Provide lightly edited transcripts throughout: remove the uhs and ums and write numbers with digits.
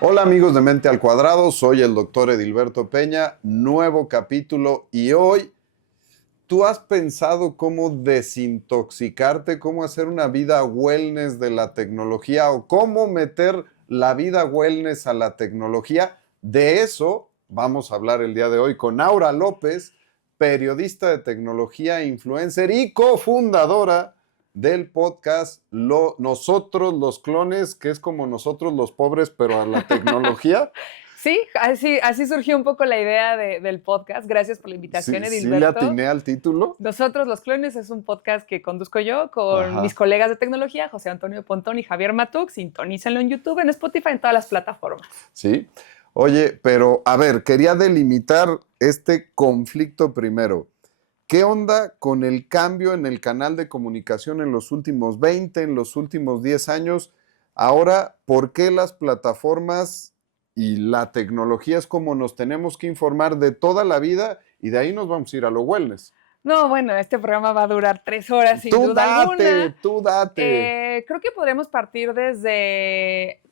Hola amigos de Mente al Cuadrado, soy el doctor Edilberto Peña, nuevo capítulo y hoy tú has pensado cómo desintoxicarte, cómo hacer una vida wellness de la tecnología o cómo meter la vida wellness a la tecnología. De eso vamos a hablar el día de hoy con Aura López, periodista de tecnología, influencer y cofundadora del podcast Nosotros los Clones, que es como nosotros los pobres, pero a la tecnología. Sí, así surgió un poco la idea del podcast. Gracias por la invitación, Sí le Edilberto. atiné al título. Nosotros los Clones es un podcast que conduzco yo con mis Ajá. colegas de tecnología, José Antonio Pontón y Javier Matuk. Sintonícenlo en YouTube, en Spotify, en todas las plataformas. Sí. Oye, pero a ver, quería delimitar este conflicto primero. ¿Qué onda con el cambio en el canal de comunicación en los últimos 20, en los últimos 10 años? Ahora, ¿por qué las plataformas y la tecnología es como nos tenemos que informar de toda la vida y de ahí nos vamos a ir a lo wellness? No, bueno, este programa va a durar 3 horas sin duda alguna. Tú date. Creo que podremos partir desde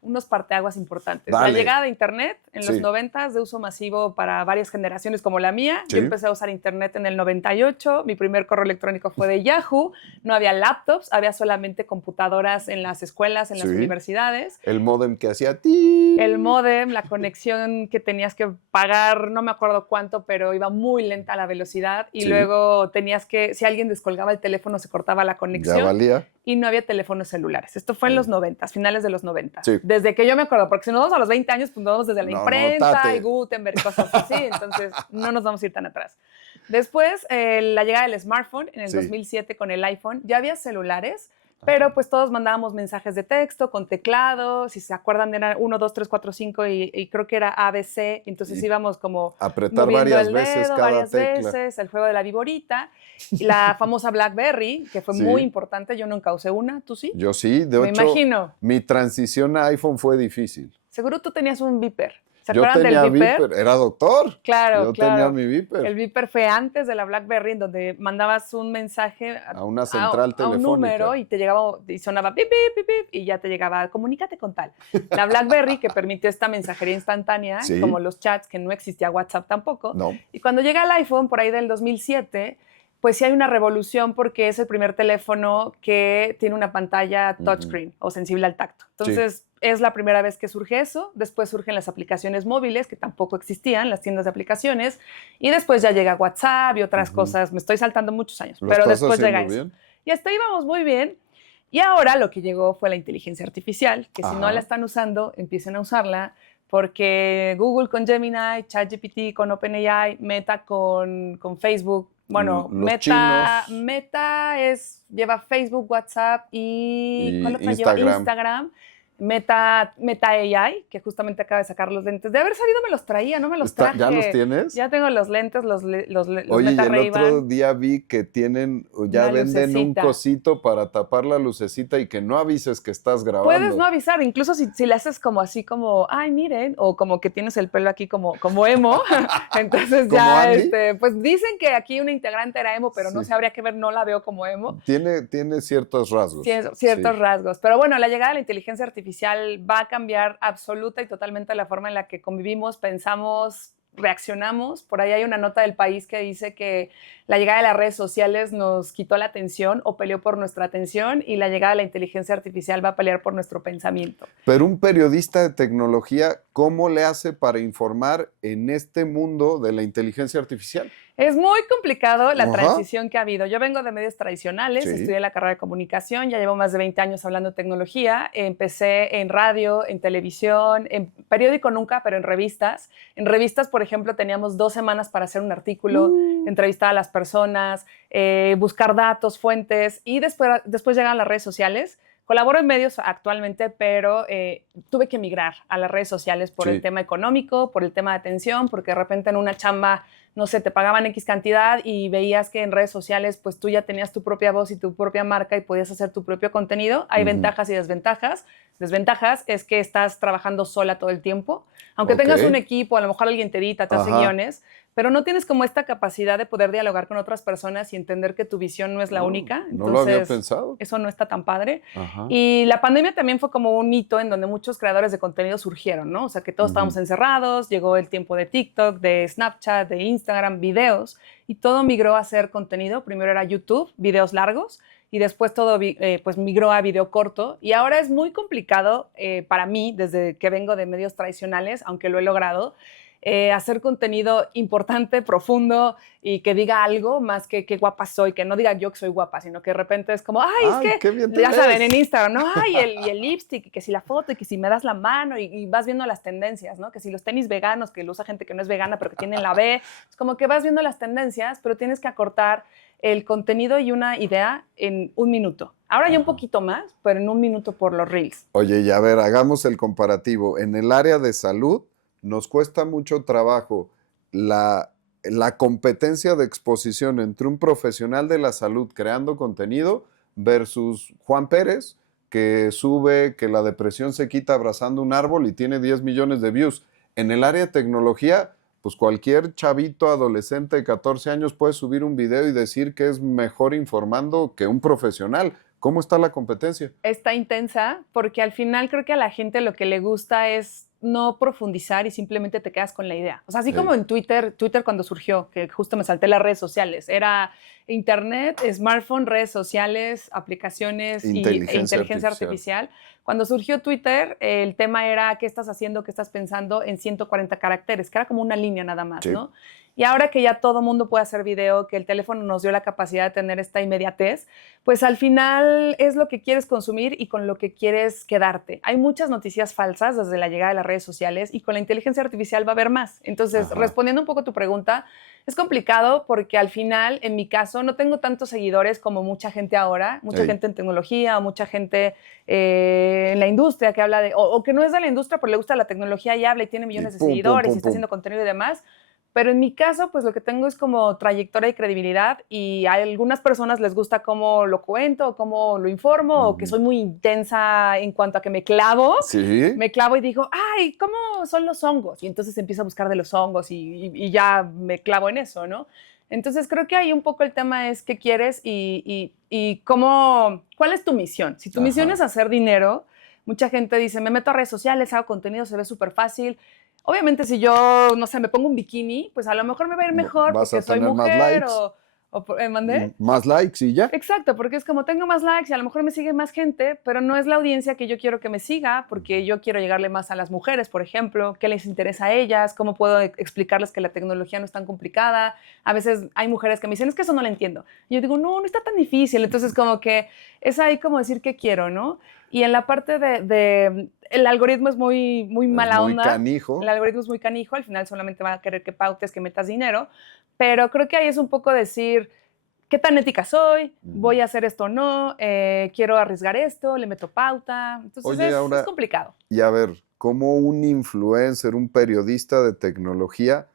unos parteaguas importantes. Dale. La llegada de Internet en los Sí. 90s, de uso masivo para varias generaciones como la mía. Sí. Yo empecé a usar Internet en el 98, mi primer correo electrónico fue de Yahoo, no había laptops, había solamente computadoras en las escuelas, en las Sí. universidades. El módem que hacía ti. El módem, la conexión que tenías que pagar, no me acuerdo cuánto, pero iba muy lenta la velocidad y Sí. luego tenías que, si alguien descolgaba el teléfono, se cortaba la Ya conexión valía. y no había teléfonos celulares. Esto fue en Sí. los 90, finales de los 90. Sí. Desde que yo me acuerdo, porque si nos vamos a los 20 años, pues nos vamos desde la No, imprenta tate. y Gutenberg, cosas así, entonces no nos vamos a ir tan atrás. Después, la llegada del smartphone en el Sí. 2007 con el iPhone, ya había celulares, pero pues todos mandábamos mensajes de texto con teclado, si se acuerdan era 1, 2, 3, 4, 5 y creo que era ABC, entonces Y íbamos como apretar moviendo varias el veces dedo cada varias tecla. veces, el juego de la viborita, y la famosa BlackBerry, que fue Sí. muy importante, yo nunca usé una, ¿tú sí? Yo sí, de Me hecho, imagino. mi transición a iPhone fue difícil. Seguro tú tenías un Viper. ¿Se Yo acuerdan tenía del Viper? Viper, era doctor. Claro, Yo claro. tenía mi Viper. El Viper fue antes de la BlackBerry, en donde mandabas un mensaje A una central a un telefónica. número y te llegaba y sonaba pip, pip, pip, pip, y ya te llegaba, comunícate con tal. La BlackBerry, que permitió esta mensajería instantánea, Sí. como los chats, que no existía WhatsApp tampoco. No. Y cuando llega el iPhone, por ahí del 2007, pues sí hay una revolución porque es el primer teléfono que tiene una pantalla touchscreen o sensible al tacto. Entonces, es la primera vez que surge eso. Después surgen las aplicaciones móviles, que tampoco existían, las tiendas de aplicaciones. Y después ya llega WhatsApp y otras cosas. Me estoy saltando muchos años, ¿Lo pero estás después llega haciendo eso. bien? Y hasta ahí vamos muy bien. Y ahora lo que llegó fue la inteligencia artificial, que si no Ajá. la están usando, empiecen a usarla, porque Google con Gemini, ChatGPT con OpenAI, Meta con Facebook. Bueno, Los chinos. Meta lleva Facebook, WhatsApp y ¿cuál otra Instagram. lleva? Instagram. Meta AI, que justamente acaba de sacar los lentes. De haber sabido me los traía, no me los traje. ¿Ya los tienes? Ya tengo los lentes, los Oye, Meta y el Ray-Ban. otro día vi que tienen, ya Una venden un lucecita. cosito para tapar la lucecita y que no avises que estás grabando. Puedes no avisar, incluso si le haces como así como, ay, miren, o como que tienes el pelo aquí como emo, entonces ¿Como ya, Andy? pues dicen que aquí una integrante era emo, pero no Sí. sé, habría que ver, no la veo como emo. Tiene ciertos rasgos. Ciertos Sí. rasgos. Pero bueno, la llegada de la inteligencia artificial va a cambiar absoluta y totalmente la forma en la que convivimos, pensamos, reaccionamos. Por ahí hay una nota del País que dice que la llegada de las redes sociales nos quitó la atención o peleó por nuestra atención y la llegada de la inteligencia artificial va a pelear por nuestro pensamiento. Pero un periodista de tecnología, ¿cómo le hace para informar en este mundo de la inteligencia artificial? Es muy complicado la Ajá. transición que ha habido. Yo vengo de medios tradicionales, Sí. estudié la carrera de comunicación, ya llevo más de 20 años hablando de tecnología. Empecé en radio, en televisión, en periódico nunca, pero en revistas. En revistas, por ejemplo, teníamos 2 semanas para hacer un artículo, entrevistar a las personas, buscar datos, fuentes, y después llegan las redes sociales. Colaboro en medios actualmente, pero tuve que migrar a las redes sociales por Sí. el tema económico, por el tema de atención, porque de repente en una chamba, no sé, te pagaban X cantidad y veías que en redes sociales pues tú ya tenías tu propia voz y tu propia marca y podías hacer tu propio contenido. Hay ventajas y desventajas. Desventajas es que estás trabajando sola todo el tiempo. Aunque tengas un equipo, a lo mejor alguien te edita, te hace Ajá. guiones, pero no tienes como esta capacidad de poder dialogar con otras personas y entender que tu visión no es la única. No lo había pensado. Eso no está tan padre. Ajá. Y la pandemia también fue como un hito en donde muchos creadores de contenido surgieron, ¿no? O sea, que todos estábamos encerrados, llegó el tiempo de TikTok, de Snapchat, de Instagram, videos, y todo migró a hacer contenido. Primero era YouTube, videos largos, y después todo pues migró a video corto. Y ahora es muy complicado para mí, desde que vengo de medios tradicionales, aunque lo he logrado, hacer contenido importante, profundo y que diga algo más que qué guapa soy, que no diga yo que soy guapa, sino que de repente es como, ay, es que, qué bien te ya ves. saben, en Instagram, ¿no? Ay, y el lipstick, y que si la foto, y que si me das la mano, y vas viendo las tendencias, ¿no? Que si los tenis veganos, que lo usa gente que no es vegana, pero que tienen la B, es como que vas viendo las tendencias, pero tienes que acortar el contenido y una idea en 1 minuto. Ahora ya un poquito más, pero en 1 minuto por los reels. Oye, y a ver, hagamos el comparativo. En el área de salud nos cuesta mucho trabajo la competencia de exposición entre un profesional de la salud creando contenido versus Juan Pérez, que sube que la depresión se quita abrazando un árbol y tiene 10 millones de views. En el área de tecnología, pues cualquier chavito adolescente de 14 años puede subir un video y decir que es mejor informando que un profesional. ¿Cómo está la competencia? Está intensa porque al final creo que a la gente lo que le gusta es no profundizar y simplemente te quedas con la idea. O sea, así como en Twitter cuando surgió, que justo me salté las redes sociales, era internet, smartphone, redes sociales, aplicaciones e inteligencia artificial. Cuando surgió Twitter, el tema era qué estás haciendo, qué estás pensando en 140 caracteres, que era como una línea nada más, ¿no? Y ahora que ya todo mundo puede hacer video, que el teléfono nos dio la capacidad de tener esta inmediatez, pues al final es lo que quieres consumir y con lo que quieres quedarte. Hay muchas noticias falsas desde la llegada de las redes sociales y con la inteligencia artificial va a haber más. Entonces, respondiendo un poco a tu pregunta, es complicado porque al final, en mi caso, no tengo tantos seguidores como mucha gente ahora, mucha gente en tecnología o mucha gente en la industria que habla de, o que no es de la industria, pero le gusta la tecnología y habla y tiene millones de seguidores y está haciendo contenido y demás. Pero en mi caso, pues lo que tengo es como trayectoria y credibilidad y a algunas personas les gusta cómo lo cuento, o cómo lo informo, o que soy muy intensa en cuanto a que me clavo. Sí. Me clavo y digo, ay, ¿cómo son los hongos? Y entonces empiezo a buscar de los hongos y ya me clavo en eso, ¿no? Entonces creo que ahí un poco el tema es qué quieres y cómo, cuál es tu misión. Si tu misión es hacer dinero, mucha gente dice, me meto a redes sociales, hago contenido, se ve súper fácil. Obviamente, si yo, no sé, me pongo un bikini, pues a lo mejor me va a ir mejor porque soy mujer ¿mandé? Más likes y ya. Exacto, porque es como tengo más likes y a lo mejor me sigue más gente, pero no es la audiencia que yo quiero que me siga porque yo quiero llegarle más a las mujeres, por ejemplo, qué les interesa a ellas, cómo puedo explicarles que la tecnología no es tan complicada. A veces hay mujeres que me dicen, es que eso no lo entiendo. Y yo digo, no está tan difícil. Entonces, como que es ahí como decir qué quiero, ¿no? Y en la parte el algoritmo es muy mala onda. Muy canijo. El algoritmo es muy canijo, al final solamente va a querer que pautes, que metas dinero, pero creo que ahí es un poco decir, ¿qué tan ética soy? ¿Voy a hacer esto o no? ¿Quiero arriesgar esto? ¿Le meto pauta? Entonces Oye, ahora, es complicado. Y a ver, ¿cómo un influencer, un periodista de tecnología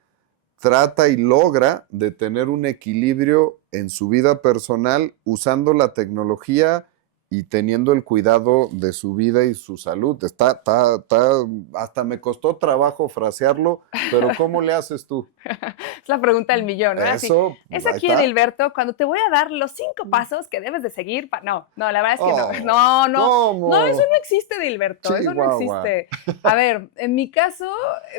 trata y logra de tener un equilibrio en su vida personal usando la tecnología y teniendo el cuidado de su vida y su salud? Hasta me costó trabajo frasearlo, pero ¿cómo le haces tú? Es la pregunta del millón, ¿no? Eso, es aquí, Edilberto, cuando te voy a dar los 5 pasos que debes de seguir. No, la verdad es que no. No, eso no existe, Edilberto, eso no existe. A ver, en mi caso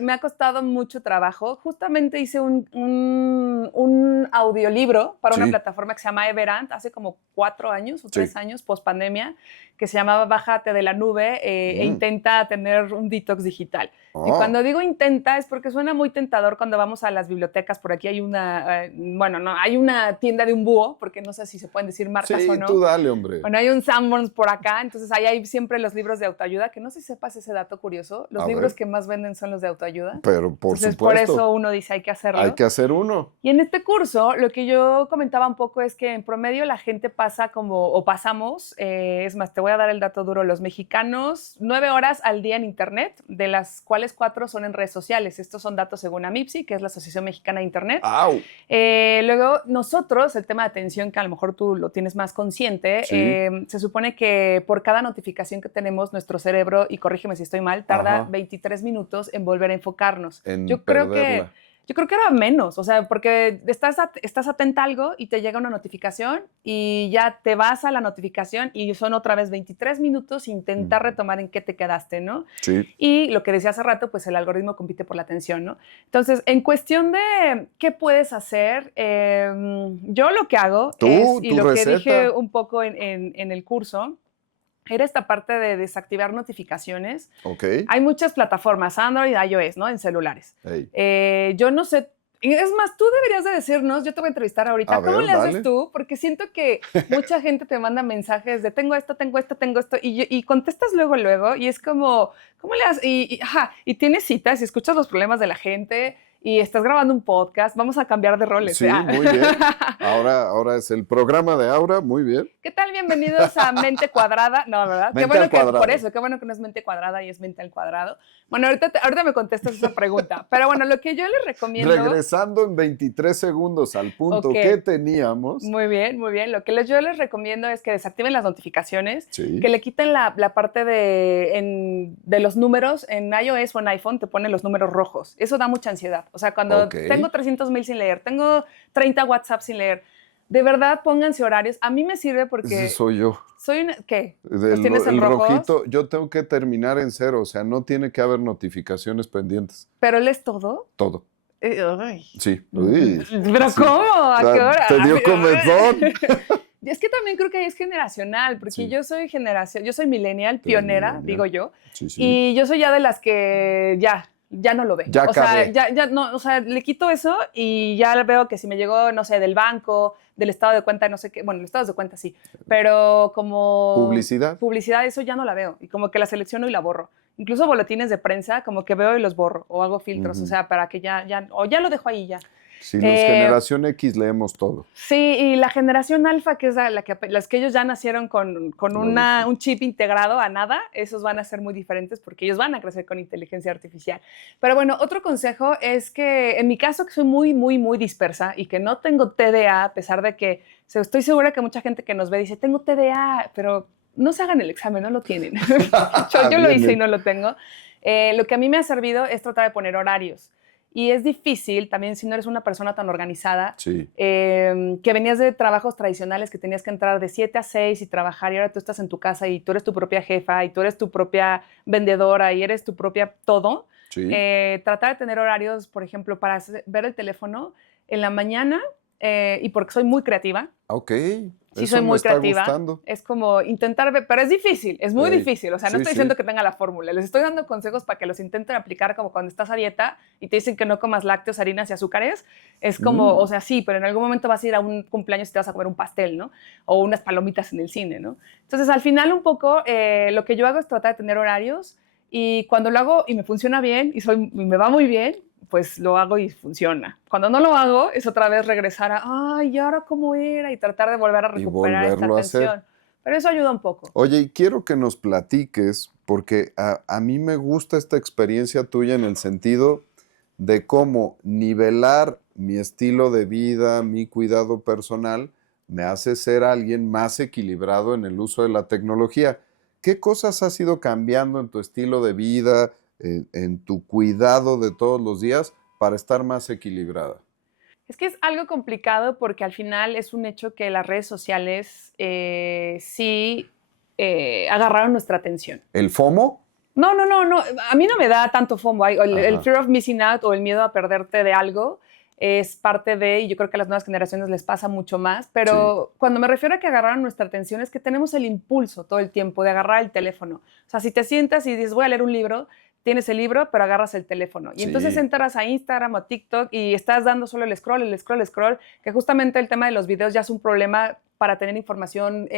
me ha costado mucho trabajo. Justamente hice un audiolibro para una plataforma que se llama Everant hace como 4 años o 3 años, post pandemia, que se llamaba Bájate de la nube e intenta tener un detox digital. Y cuando digo intenta es porque suena muy tentador cuando vamos a las bibliotecas. Por aquí hay hay una tienda de un búho, porque no sé si se pueden decir marcas o no. Sí, tú dale, hombre. Bueno, hay un Sanborns por acá, entonces ahí hay siempre los libros de autoayuda, que no sé si sepas ese dato curioso. Los libros que más venden son los de autoayuda. Pero por entonces, supuesto. Por eso uno dice hay que hacerlo. Hay que hacer uno. Y en este curso, lo que yo comentaba un poco es que en promedio la gente pasamos, es más, te voy a dar el dato duro, los mexicanos, 9 horas al día en internet, de las cuales 4 son en redes sociales. Estos son datos según AMIPSI, que es la Asociación Mexicana de Internet. ¡Au! Luego, nosotros, el tema de atención, que a lo mejor tú lo tienes más consciente, se supone que por cada notificación que tenemos, nuestro cerebro, y corrígeme si estoy mal, tarda 23 minutos en volver a enfocarnos. Yo creo que Yo creo que era menos, o sea, porque estás atenta a algo y te llega una notificación y ya te vas a la notificación y son otra vez 23 minutos intentar retomar en qué te quedaste, ¿no? Sí. Y lo que decía hace rato, pues el algoritmo compite por la atención, ¿no? Entonces, en cuestión de qué puedes hacer, yo lo que hago es, y tu lo que receta. dije un poco en el curso, era esta parte de desactivar notificaciones. Ok. Hay muchas plataformas, Android, iOS, ¿no? En celulares. Hey. Yo no sé, es más, tú deberías de decirnos, yo te voy a entrevistar ahorita, A ¿cómo ver, le haces dale. tú? Porque siento que mucha gente te manda mensajes de tengo esto, y contestas luego, y es como, ¿cómo le haces? Y tienes citas y escuchas los problemas de la gente, y estás grabando un podcast, vamos a cambiar de roles. Sí, muy bien. Ahora es el programa de Aura, muy bien. ¿Qué tal? Bienvenidos a Mente Cuadrada. No, ¿verdad? Mente Qué bueno al que cuadrado. por eso, qué bueno que no es mente cuadrada y es mente al cuadrado. Bueno, ahorita me contestas esa pregunta. Pero bueno, lo que yo les recomiendo. Regresando en 23 segundos al punto Ok. que teníamos. Muy bien, muy bien. Lo que yo les recomiendo es que desactiven las notificaciones, Sí. que le quiten la parte de los números. En iOS o en iPhone te ponen los números rojos. Eso da mucha ansiedad. O sea, cuando tengo 300,000 sin leer, tengo 30 WhatsApp sin leer, de verdad pónganse horarios. A mí me sirve porque... Ese soy yo. Soy una... ¿Qué? ¿Los tienes en el rojos? rojito, yo tengo que terminar en 0, o sea, no tiene que haber notificaciones pendientes. ¿Pero lees todo? Todo. Ay. Sí. ¿Pero sí. cómo? ¿A qué hora? Te dio comezón. Es que también creo que es generacional, porque Sí. yo soy millennial, pionera, millennial. digo yo, Sí, sí. y yo soy ya de las que ya no lo ve. Ya o sea, acabé. ya no, o sea, le quito eso y ya veo que si me llegó, no sé, del banco, del estado de cuenta, no sé qué, bueno, el estado de cuenta sí, pero como... Publicidad, eso ya no la veo, y como que la selecciono y la borro. Incluso boletines de prensa, como que veo y los borro, o hago filtros, o sea, para que o ya lo dejo ahí ya. Sí, los generación X leemos todo. Sí, y la generación alfa, que es las que ellos ya nacieron con un chip integrado a nada, esos van a ser muy diferentes porque ellos van a crecer con inteligencia artificial. Pero bueno, otro consejo es que en mi caso, que soy muy, muy, muy dispersa y que no tengo TDA, a pesar de que estoy segura que mucha gente que nos ve dice, tengo TDA, pero no se hagan el examen, no lo tienen. yo lo hice y no lo tengo. Lo que a mí me ha servido es tratar de poner horarios. Y es difícil también si no eres una persona tan organizada, Sí. Que venías de trabajos tradicionales que tenías que entrar de 7 a 6 y trabajar y ahora tú estás en tu casa y tú eres tu propia jefa y tú eres tu propia vendedora y eres tu propia todo. Sí. Tratar de tener horarios, por ejemplo, para ver el teléfono en la mañana y porque soy muy creativa. Ok. Sí, eso soy me muy está creativa. Gustando. Es como intentar ver, pero es difícil, es muy difícil. O sea, no estoy diciendo que tenga la fórmula. Les estoy dando consejos para que los intenten aplicar como cuando estás a dieta y te dicen que no comas lácteos, harinas y azúcares. Es como, o sea, sí, pero en algún momento vas a ir a un cumpleaños y te vas a comer un pastel, ¿no? O unas palomitas en el cine, ¿no? Entonces, al final, un poco, lo que yo hago es tratar de tener horarios y cuando lo hago y me funciona bien y me va muy bien, pues lo hago y funciona. Cuando no lo hago, es otra vez regresar a, ay, ¿y ahora cómo era? Y tratar de volver a recuperar esta atención. Pero eso ayuda un poco. Oye, y quiero que nos platiques, porque a mí me gusta esta experiencia tuya en el sentido de cómo nivelar mi estilo de vida, mi cuidado personal, me hace ser alguien más equilibrado en el uso de la tecnología. ¿Qué cosas has ido cambiando en tu estilo de vida, en tu cuidado de todos los días para estar más equilibrada? Es que es algo complicado porque al final es un hecho que las redes sociales sí agarraron nuestra atención. ¿El FOMO? No. A mí no me da tanto FOMO. El fear of missing out o el miedo a perderte de algo es parte de, y yo creo que a las nuevas generaciones les pasa mucho más, pero cuando me refiero a que agarraron nuestra atención es que tenemos el impulso todo el tiempo de agarrar el teléfono. O sea, si te sientas y dices, voy a leer un libro, tienes el libro, pero agarras el teléfono. Y entonces entras a Instagram o TikTok y estás dando solo el scroll, que justamente el tema de los videos ya es un problema para tener información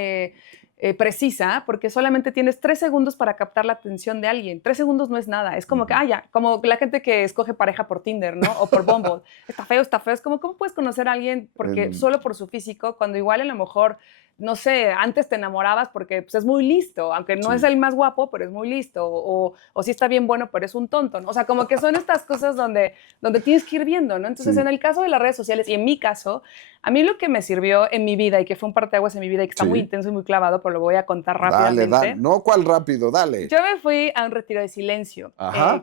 precisa, porque solamente tienes 3 segundos para captar la atención de alguien. 3 segundos no es nada. Es como que, como la gente que escoge pareja por Tinder, ¿no? O por Bumble. Está feo. Es como, ¿cómo puedes conocer a alguien solo por su físico, cuando igual a lo mejor no sé, antes te enamorabas porque pues, es muy listo, aunque no es el más guapo, pero es muy listo, o sí está bien bueno, pero es un tonto, ¿no? O sea, como que son estas cosas donde tienes que ir viendo, ¿no? Entonces, en el caso de las redes sociales, y en mi caso, a mí lo que me sirvió en mi vida, y que fue un parteaguas en mi vida, y que está muy intenso y muy clavado, pero lo voy a contar rápidamente. Dale, no, ¿cuál rápido? Dale. Yo me fui a un retiro de silencio,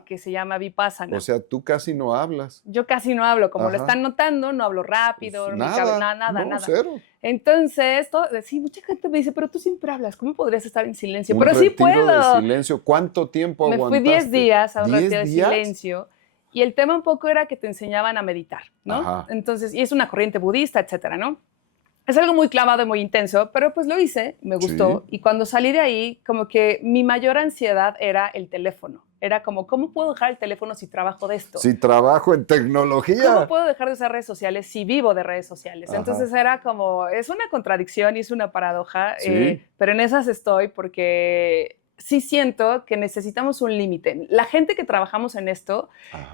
que se llama Vipassana. O sea, tú casi no hablas. Yo casi no hablo, como lo están notando, no hablo rápido, Pues nada. Cero. Entonces, sí, mucha gente me dice, pero tú siempre hablas, ¿cómo podrías estar en silencio? Un pero sí puedo. de silencio. ¿Cuánto tiempo aguantaste? Me fui 10 días a un retiro de días? silencio y el tema un poco era que te enseñaban a meditar, ¿no? Entonces, y es una corriente budista, etcétera, ¿no? Es algo muy clavado y muy intenso, pero pues lo hice, me gustó. Y cuando salí de ahí, como que mi mayor ansiedad era el teléfono. Era como, ¿cómo puedo dejar el teléfono si trabajo de esto? Si trabajo en tecnología. ¿Cómo puedo dejar de usar redes sociales si vivo de redes sociales? Entonces era como, es una contradicción y es una paradoja, pero en esas estoy porque sí siento que necesitamos un límite. La gente que trabajamos en esto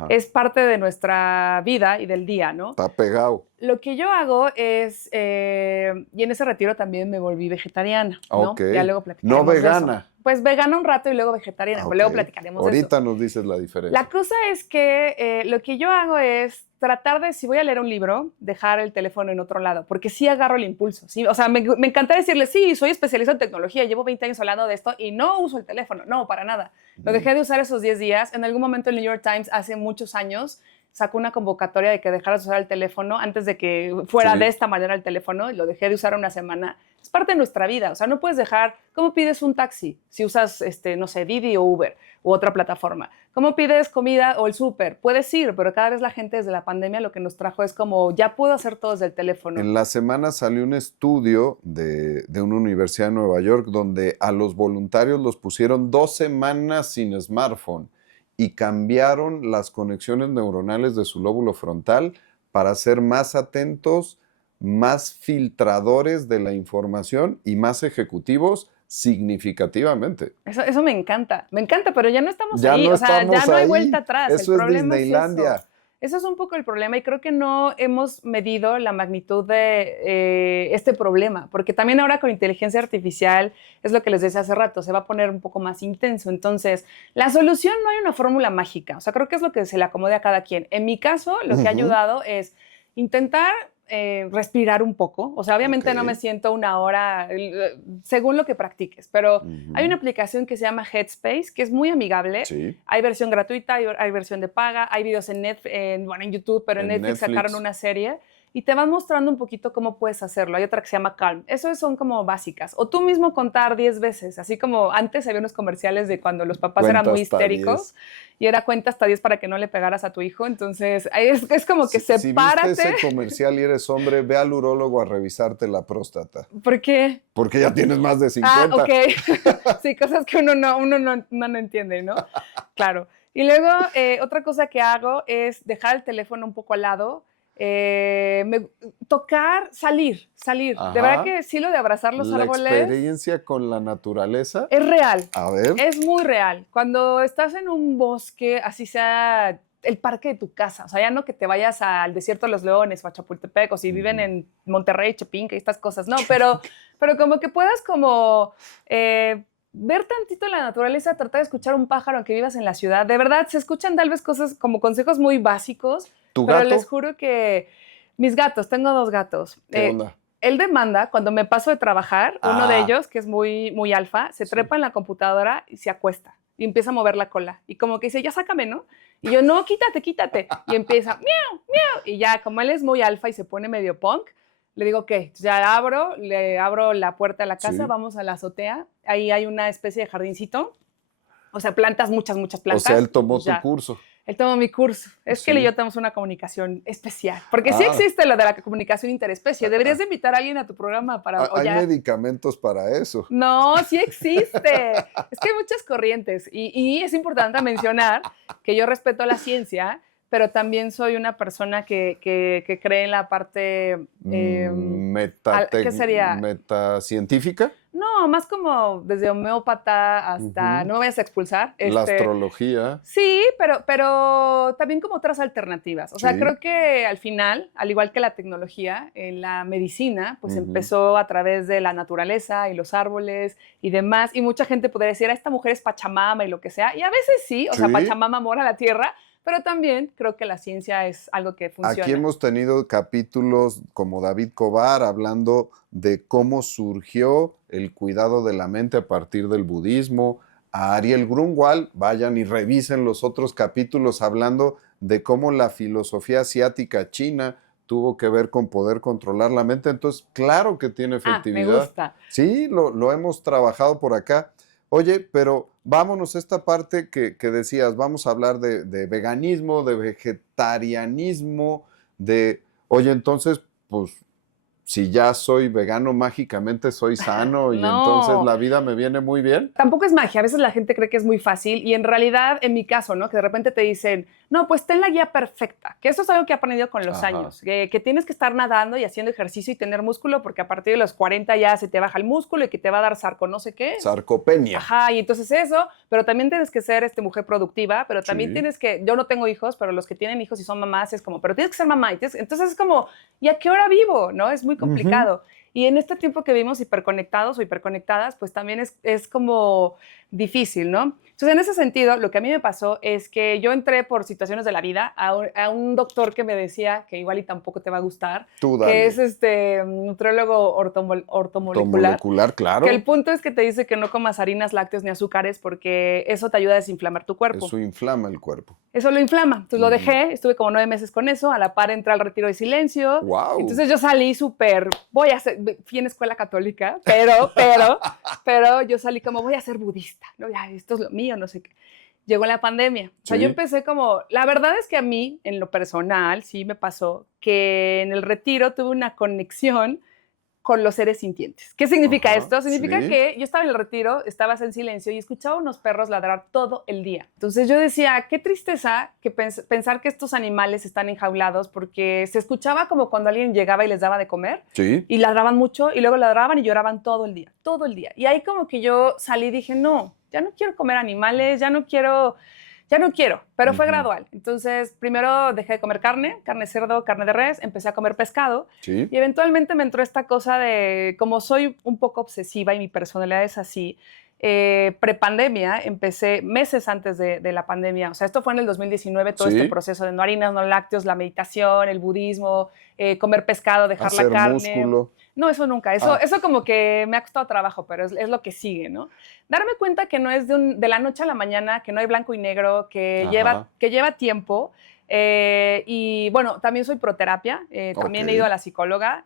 es parte de nuestra vida y del día, ¿no? Está pegado. Lo que yo hago es, y en ese retiro también me volví vegetariana, ¿no? Ya luego platicaremos no vegana. de eso. Pues vegana un rato y luego vegetariana, pues luego platicaremos de eso. Ahorita nos dices la diferencia. La cosa es que lo que yo hago es tratar de, si voy a leer un libro, dejar el teléfono en otro lado, porque sí agarro el impulso, ¿sí? O sea, me encanta decirle, sí, soy especialista en tecnología, llevo 20 años hablando de esto y no uso el teléfono, no, para nada. Lo dejé de usar esos 10 días. En algún momento el New York Times, hace muchos años, sacó una convocatoria de que dejaras de usar el teléfono antes de que fuera de esta manera el teléfono, y lo dejé de usar una semana. Es parte de nuestra vida, o sea, no puedes dejar, ¿cómo pides un taxi si usas, no sé, Didi o Uber u otra plataforma? ¿Cómo pides comida o el súper? Puedes ir, pero cada vez la gente desde la pandemia lo que nos trajo es como, ya puedo hacer todo desde el teléfono. En la semana salió un estudio de una universidad de Nueva York donde a los voluntarios los pusieron 2 semanas sin smartphone y cambiaron las conexiones neuronales de su lóbulo frontal para ser más atentos, más filtradores de la información y más ejecutivos significativamente. Eso me encanta, pero ya no estamos ahí, ya no hay vuelta atrás. Eso es Disneylandia. Eso es un poco el problema y creo que no hemos medido la magnitud de este problema, porque también ahora con inteligencia artificial, es lo que les decía hace rato, se va a poner un poco más intenso. Entonces, la solución no hay una fórmula mágica, o sea, creo que es lo que se le acomode a cada quien. En mi caso, lo que ha ayudado es intentar respirar un poco, o sea, obviamente no me siento 1 hora, según lo que practiques, pero hay una aplicación que se llama Headspace, que es muy amigable, hay versión gratuita, hay versión de paga, hay videos en YouTube, pero en Netflix sacaron una serie, y te van mostrando un poquito cómo puedes hacerlo. Hay otra que se llama Calm. Eso son como básicas. O tú mismo contar 10 veces, así como antes había unos comerciales de cuando los papás eran muy histéricos 10. Y era cuenta hasta 10 para que no le pegaras a tu hijo. Entonces, es como que sepárate. Si viste ese comercial y eres hombre, ve al urólogo a revisarte la próstata. ¿Por qué? Porque ya tienes más de 50. Ah, ok. Sí, cosas que uno no entiende, ¿no? Claro. Y luego, otra cosa que hago es dejar el teléfono un poco al lado, tocar, salir. De verdad que sí, lo de abrazar los árboles. ¿La experiencia con la naturaleza? Es real. A ver. Es muy real. Cuando estás en un bosque, así sea el parque de tu casa, o sea, ya no que te vayas al Desierto de los Leones o a Chapultepec, o si viven en Monterrey, Chapinque y estas cosas, no, pero como que puedas como ver tantito la naturaleza, tratar de escuchar un pájaro aunque vivas en la ciudad. De verdad, se escuchan tal vez cosas como consejos muy básicos. ¿Tu pero gato? Les juro que mis gatos, tengo 2 gatos. ¿Qué onda? Él demanda, cuando me paso de trabajar, uno de ellos, que es muy, muy alfa, se trepa en la computadora y se acuesta y empieza a mover la cola. Y como que dice, ya sácame, ¿no? Y yo, no, quítate. Y empieza, miau, miau. Y ya, como él es muy alfa y se pone medio punk, le digo, ¿qué? Ya le abro la puerta de la casa, vamos a la azotea. Ahí hay una especie de jardincito. O sea, plantas, muchas plantas. O sea, él tomó tu curso. Él tomó mi curso. Es que él y yo tenemos una comunicación especial. Porque sí existe lo de la comunicación interespecie. Deberías de invitar a alguien a tu programa para... Hay medicamentos para eso. No, sí existe. Es que hay muchas corrientes. Y es importante mencionar que yo respeto la ciencia, pero también soy una persona que cree en la parte... ¿qué sería? ¿Metacientífica? No, más como desde homeópata hasta... No me vayas a expulsar. La astrología. Sí, pero también como otras alternativas. O sea, creo que al final, al igual que la tecnología, en la medicina, pues empezó a través de la naturaleza y los árboles y demás. Y mucha gente podría decir, esta mujer es Pachamama y lo que sea. Y a veces sí, o sea, Pachamama amor a la tierra, pero también creo que la ciencia es algo que funciona. Aquí hemos tenido capítulos como David Cobar hablando de cómo surgió el cuidado de la mente a partir del budismo. A Ariel Grunwald, vayan y revisen los otros capítulos hablando de cómo la filosofía asiática china tuvo que ver con poder controlar la mente. Entonces, claro que tiene efectividad. Me gusta. Sí, lo hemos trabajado por acá. Oye, pero vámonos a esta parte que decías, vamos a hablar de veganismo, de vegetarianismo, oye, entonces, pues, si ya soy vegano, mágicamente soy sano y entonces la vida me viene muy bien. Tampoco es magia, a veces la gente cree que es muy fácil y en realidad, en mi caso, ¿no? Que de repente te dicen, no, pues ten la guía perfecta, que eso es algo que he aprendido con los años, que tienes que estar nadando y haciendo ejercicio y tener músculo porque a partir de los 40 ya se te baja el músculo y que te va a dar sarco no sé qué. Sarcopenia. Y entonces eso, pero también tienes que ser mujer productiva, pero también tienes que, yo no tengo hijos, pero los que tienen hijos y son mamás es como, pero tienes que ser mamá, entonces es como, ¿y a qué hora vivo? ¿No? Es muy complicado. Y en este tiempo que vivimos hiperconectados o hiperconectadas, pues también es como difícil, ¿no? Entonces, en ese sentido, lo que a mí me pasó es que yo entré por situaciones de la vida a un doctor que me decía, que igual y tampoco te va a gustar, que es nutriólogo ortomolecular. Claro. Que el punto es que te dice que no comas harinas, lácteos ni azúcares porque eso te ayuda a desinflamar tu cuerpo. Eso inflama el cuerpo. Eso lo inflama. Entonces lo dejé, estuve como 9 meses con eso, a la par entré al retiro de silencio. Wow. Entonces yo salí fui en escuela católica, pero yo salí como voy a ser budista, ¿no? Ya, esto es lo mío, no sé qué. Llegó la pandemia. O sea, yo empecé la verdad es que a mí, en lo personal, sí me pasó que en el retiro tuve una conexión con los seres sintientes. ¿Qué significa esto? Significa que yo estaba en el retiro, estabas en silencio y escuchaba unos perros ladrar todo el día. Entonces yo decía, qué tristeza que pensar que estos animales están enjaulados porque se escuchaba como cuando alguien llegaba y les daba de comer y ladraban mucho y luego ladraban y lloraban todo el día. Y ahí como que yo salí y dije, no, ya no quiero comer animales, ya no quiero, pero fue gradual. Entonces, primero dejé de comer carne de cerdo, carne de res, empecé a comer pescado y eventualmente me entró esta cosa de, como soy un poco obsesiva y mi personalidad es así, prepandemia, empecé meses antes de la pandemia, o sea, esto fue en el 2019, todo este proceso de no harinas, no lácteos, la meditación, el budismo, comer pescado, dejar hacer la carne. Músculo. No, eso nunca. Eso como que me ha costado trabajo, pero es lo que sigue, ¿no? Darme cuenta que no es de la noche a la mañana, que no hay blanco y negro, que lleva tiempo. Y bueno, también soy proterapia, también he ido a la psicóloga,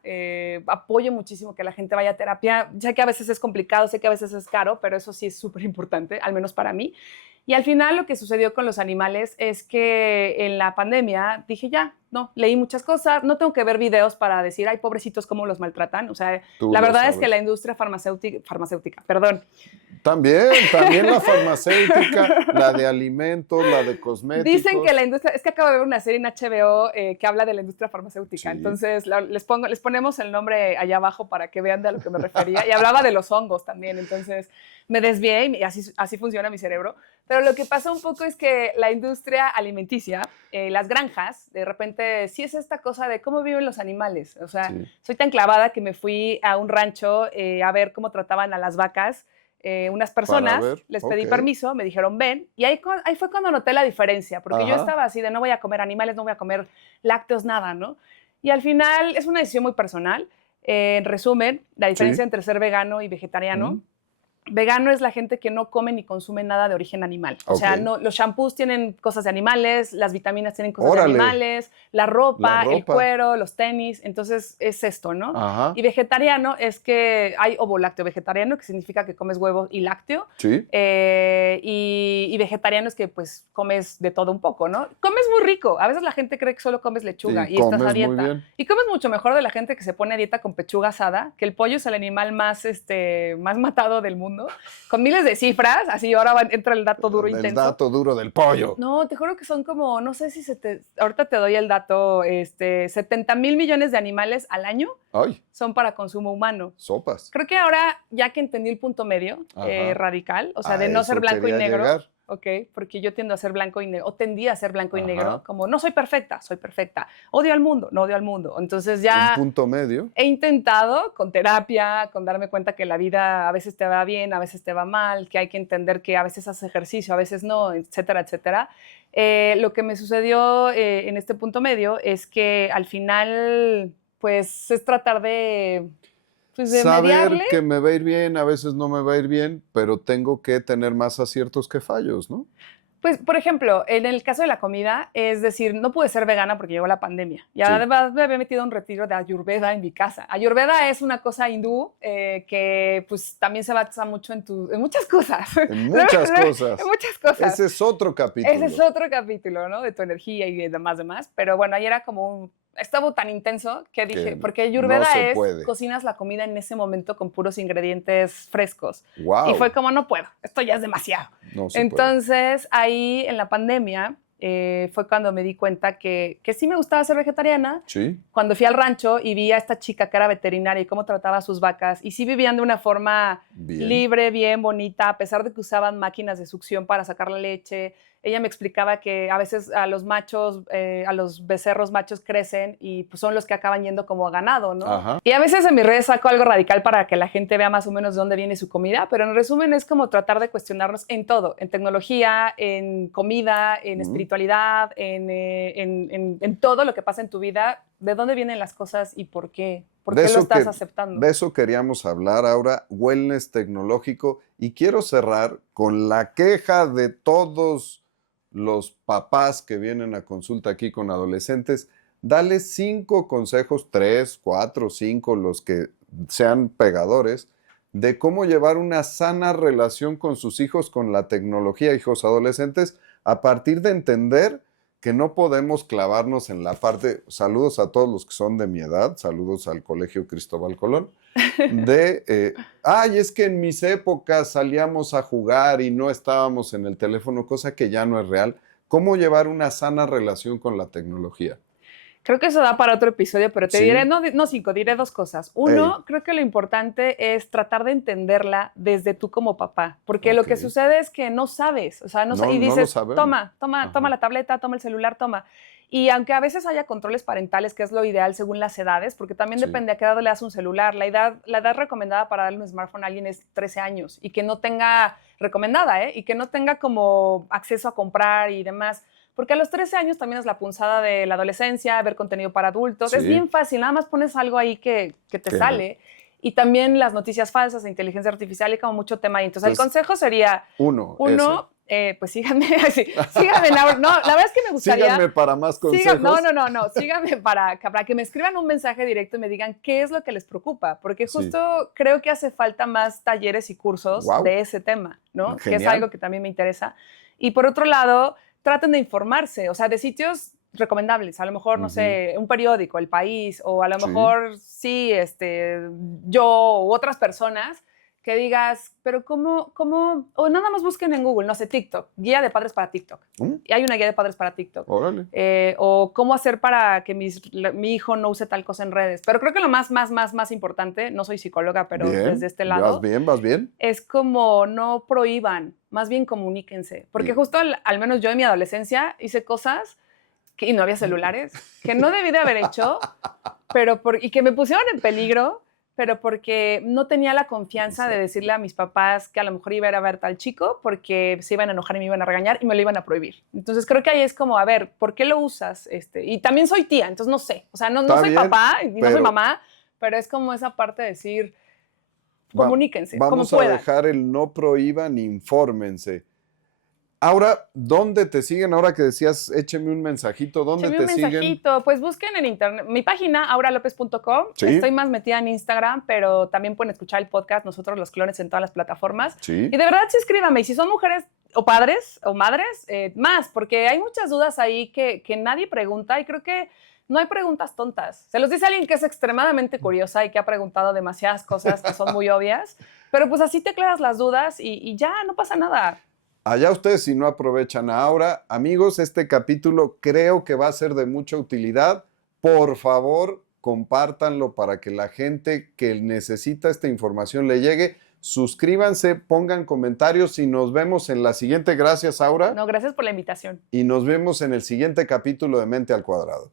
apoyo muchísimo que la gente vaya a terapia. Sé que a veces es complicado, sé que a veces es caro, pero eso sí es súper importante, al menos para mí. Y al final lo que sucedió con los animales es que en la pandemia dije ya, no, leí muchas cosas, no tengo que ver videos para decir, ay, pobrecitos, cómo los maltratan. O sea, la verdad es que la industria farmacéutica, perdón. También la farmacéutica, la de alimentos, la de cosméticos. Dicen que la industria, es que acabo de ver una serie en HBO que habla de la industria farmacéutica, entonces les ponemos el nombre allá abajo para que vean de a lo que me refería, y hablaba de los hongos también, entonces me desvié y así funciona mi cerebro, pero lo que pasa un poco es que la industria alimenticia, las granjas, de repente sí es esta cosa de cómo viven los animales, o sea, soy tan clavada que me fui a un rancho a ver cómo trataban a las vacas, unas personas, les pedí permiso, me dijeron ven, y ahí fue cuando noté la diferencia, porque yo estaba así de no voy a comer animales, no voy a comer lácteos, nada, ¿no? Y al final es una decisión muy personal. En resumen, la diferencia entre ser vegano y vegetariano. Vegano es la gente que no come ni consume nada de origen animal. O sea, los shampoos tienen cosas de animales, las vitaminas tienen cosas de animales, la ropa, el cuero, los tenis. Entonces, es esto, ¿no? Y vegetariano es que hay ovolácteo vegetariano, que significa que comes huevo y lácteo. Y vegetariano es que, pues, comes de todo un poco, ¿no? Comes muy rico. A veces la gente cree que solo comes lechuga y estás a dieta. Y comes mucho mejor de la gente que se pone a dieta con pechuga asada, que el pollo es el animal más matado del mundo. mundo, con miles de cifras, así ahora entra el dato duro intenso. El dato duro del pollo. No, te juro que son como, no sé si ahorita te doy el dato, 70,000 millones de animales al año Ay, son para consumo humano. sopas. Creo que ahora, ya que entendí el punto medio radical, o sea, de no ser blanco y negro, llegar. ok, porque yo tiendo a ser blanco y negro, o tendía a ser blanco y Ajá. negro, como no soy perfecta, odio al mundo, no odio al mundo. Entonces ya Un punto medio. he intentado con terapia, con darme cuenta que la vida a veces te va bien, a veces te va mal, que hay que entender que a veces haces ejercicio, a veces no, etcétera, etcétera. Lo que me sucedió en este punto medio es que al final, pues, es tratar de Saber mediarle. que me va a ir bien, a veces no me va a ir bien, pero tengo que tener más aciertos que fallos, ¿no? Pues, por ejemplo, en el caso de la comida, es decir, no pude ser vegana porque llegó la pandemia. Y Sí. además me había metido a un retiro de Ayurveda en mi casa. Ayurveda es una cosa hindú que pues también se basa mucho en muchas cosas. En muchas cosas. En muchas cosas. Ese es otro capítulo. Ese es otro capítulo, ¿no? De tu energía y demás. Pero bueno, ayer era como estaba tan intenso que dije, porque Ayurveda puede. cocinas la comida en ese momento con puros ingredientes frescos. Wow. Y fue como, no puedo, esto ya es demasiado. No se Entonces, ahí en la pandemia fue cuando me di cuenta que sí me gustaba ser vegetariana. Sí. Cuando fui al rancho y vi a esta chica que era veterinaria y cómo trataba a sus vacas, y sí vivían de una forma libre, bien bonita, a pesar de que usaban máquinas de succión para sacar la leche. Ella me explicaba que a veces a los machos, a los becerros machos crecen y pues son los que acaban yendo como ganado, ¿no? Ajá. Y a veces en mis redes saco algo radical para que la gente vea más o menos de dónde viene su comida, pero en resumen es como tratar de cuestionarnos en todo, en tecnología, en comida, en espiritualidad, en todo lo que pasa en tu vida, de dónde vienen las cosas y por qué. ¿Por qué lo estás aceptando? De eso queríamos hablar ahora, wellness tecnológico, y quiero cerrar con la queja de todos los papás que vienen a consulta aquí con adolescentes. Dale 5 consejos, 3, 4, 5, los que sean pegadores, de cómo llevar una sana relación con sus hijos, con la tecnología, hijos adolescentes, a partir de entender que no podemos clavarnos en la parte, saludos a todos los que son de mi edad, saludos al Colegio Cristóbal Colón, es que en mis épocas salíamos a jugar y no estábamos en el teléfono, cosa que ya no es real. ¿Cómo llevar una sana relación con la tecnología? Creo que eso da para otro episodio, pero te diré, no 5, diré 2 cosas. Uno, creo que lo importante es tratar de entenderla desde tú como papá, porque lo que sucede es que no sabes, o sea, y dices, toma la tableta, toma el celular, toma. Y aunque a veces haya controles parentales, que es lo ideal según las edades, porque también depende a qué edad le das un celular. La edad recomendada para darle un smartphone a alguien es 13 años y que no tenga, recomendada, y que no tenga como acceso a comprar y demás. Porque a los 13 años también es la punzada de la adolescencia, ver contenido para adultos. Es bien fácil, nada más pones algo ahí que te sale. Y también las noticias falsas, inteligencia artificial y como mucho tema ahí. Entonces, el consejo sería... Uno, pues síganme. Síganme. La verdad es que me gustaría... Síganme para más consejos. No. Síganme para que me escriban un mensaje directo y me digan qué es lo que les preocupa. Porque justo creo que hace falta más talleres y cursos de ese tema, ¿no? Genial. Que es algo que también me interesa. Y por otro lado, traten de informarse, o sea, de sitios recomendables, a lo mejor, no sé, un periódico, El País, o a lo mejor yo u otras personas que digas, pero ¿cómo? O nada más busquen en Google, no sé, TikTok, guía de padres para TikTok. Y hay una guía de padres para TikTok. Órale. O cómo hacer para que mi hijo no use tal cosa en redes. Pero creo que lo más importante, no soy psicóloga, pero desde este lado. Vas bien. Es como no prohíban, más bien comuníquense. Porque justo al menos yo en mi adolescencia hice cosas y no había celulares, que no debí de haber hecho, y que me pusieron en peligro, pero porque no tenía la confianza de decirle a mis papás que a lo mejor iba a ir a ver tal chico porque se iban a enojar y me iban a regañar y me lo iban a prohibir. Entonces creo que ahí es como, a ver, ¿por qué lo usas? Y también soy tía, entonces no sé. O sea, no soy papá y no soy mamá, pero es como esa parte de decir, comuníquense, como puedan. Vamos a dejar el no prohíban, infórmense. Ahora, ¿dónde te siguen? Ahora que decías, écheme un mensajito, ¿dónde te siguen? Pues busquen en internet, mi página, auralopez.com. Estoy más metida en Instagram, pero también pueden escuchar el podcast, nosotros los clones, en todas las plataformas. Y de verdad, sí, escríbanme. Y si son mujeres o padres o madres, más, porque hay muchas dudas ahí que nadie pregunta y creo que No hay preguntas tontas. Se los dice alguien que es extremadamente curiosa y que ha preguntado demasiadas cosas que son muy obvias, pero pues así te aclaras las dudas y ya, no pasa nada. Allá ustedes si no aprovechan ahora. Amigos, este capítulo creo que va a ser de mucha utilidad. Por favor, compártanlo para que la gente que necesita esta información le llegue. Suscríbanse, pongan comentarios y nos vemos en la siguiente. Gracias, Aura. No, gracias por la invitación. Y nos vemos en el siguiente capítulo de Mente al Cuadrado.